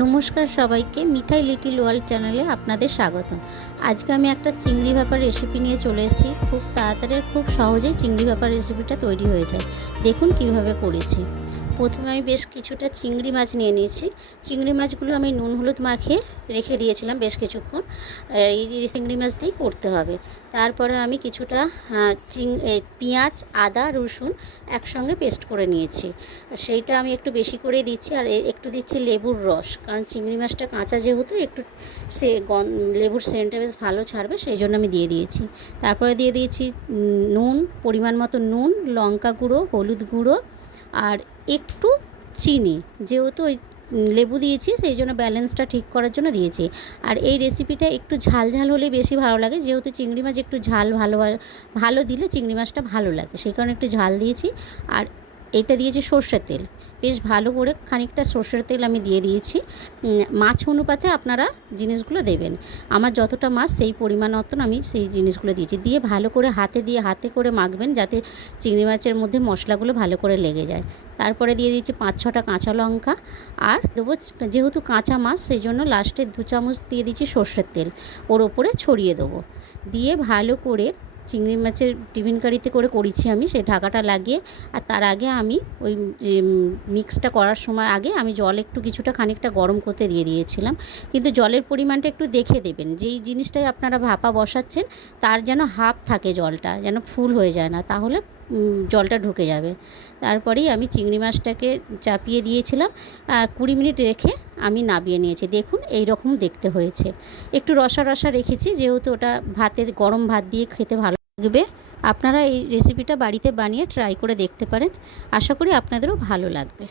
নমস্কার সবাইকে, মিঠাই little world চ্যানেলে আপনাদের স্বাগত। আজকে আমি একটা চিংড়ি ভাপার রেসিপি নিয়ে চলে এসেছি। খুব তাড়াতাড়ি খুব সহজেই চিংড়ি ভাপার রেসিপিটা তৈরি হয়ে যায়। দেখুন কিভাবে করেছি। প্রথমে আমি বেশ কিছুটা চিংড়ি মাছ নিয়ে নিয়েছি। চিংড়ি মাছগুলো আমি নুন হলুদ মাখিয়ে রেখে দিয়েছিলাম বেশ কিছুক্ষণ। এই চিংড়ি মাছ দিয়েই করতে হবে। তারপরে আমি কিছুটা পেঁয়াজ, আদা, রসুন একসঙ্গে পেস্ট করে নিয়েছি। সেইটা আমি একটু বেশি করে দিচ্ছি, আর একটু দিচ্ছি লেবুর রস, কারণ চিংড়ি মাছটা কাঁচা যেহেতু একটু লেবুর সেন্টটা বেশ ভালো ছাড়বে, সেই জন্য আমি দিয়ে দিয়েছি। তারপরে দিয়ে দিয়েছি নুন, পরিমাণ মতো নুন, লঙ্কা গুঁড়ো, হলুদ গুঁড়ো আর একটু চিনি। যেহেতু ওই লেবু দিয়েছি সেই জন্য ব্যালেন্সটা ঠিক করার জন্য দিয়েছি। আর এই রেসিপিটা একটু ঝাল ঝাল হলে বেশি ভালো লাগে, যেহেতু চিংড়ি মাছ একটু ঝাল ভালো দিলে চিংড়ি মাছটা ভালো লাগে, সেই কারণে একটু ঝাল দিয়েছি। আর এটা দিয়েছি সর্ষের তেল, বেশ ভালো করে খানিকটা সর্ষের তেল আমি দিয়ে দিয়েছি। মাছ অনুপাতে আপনারা জিনিসগুলো দেবেন। আমার যতটা মাছ সেই পরিমাণ মতন আমি সেই জিনিসগুলো দিয়েছি। দিয়ে ভালো করে হাতে করে মাখবেন, যাতে চিংড়ি মাছের মধ্যে মশলাগুলো ভালো করে লেগে যায়। তারপরে দিয়ে দিয়েছি 5-6টা কাঁচা লঙ্কা, আর দেবো যেহেতু কাঁচা মাছ সেই জন্য লাস্টে 2 চামচ দিয়ে দিচ্ছি সর্ষের তেল, ওর ওপরে ছড়িয়ে দেবো। দিয়ে ভালো করে চিংড়ি মাছের টিফিন কারিতে করে করেছি আমি, সেই ঢাকাটা লাগিয়ে। আর তার আগে আমি ওই মিক্সটা করার সময় আগে আমি জল একটু খানিকটা গরম করতে দিয়ে দিয়েছিলাম। কিন্তু জলের পরিমাণটা একটু দেখে দেবেন, যেই জিনিসটাই আপনারা ভাপা বসাচ্ছেন তার যেন হাফ থাকে, জলটা যেন ফুল হয়ে যায় না, তাহলে জলটা ঢুকে যাবে। তারপরেই আমি চিংড়ি মাছটাকে চাপিয়ে দিয়েছিলাম, 20 মিনিট রেখে আমি নামিয়ে নিয়েছি। দেখুন এই রকম দেখতে হয়েছে। একটু রসা রসা রেখেছি, যেহেতু ওটা গরম ভাত দিয়ে খেতে ভালো লাগবে। আপনারা এই রেসিপিটা বাড়িতে বানিয়ে ট্রাই করে দেখতে পারেন। আশা করি আপনাদেরও ভালো লাগবে।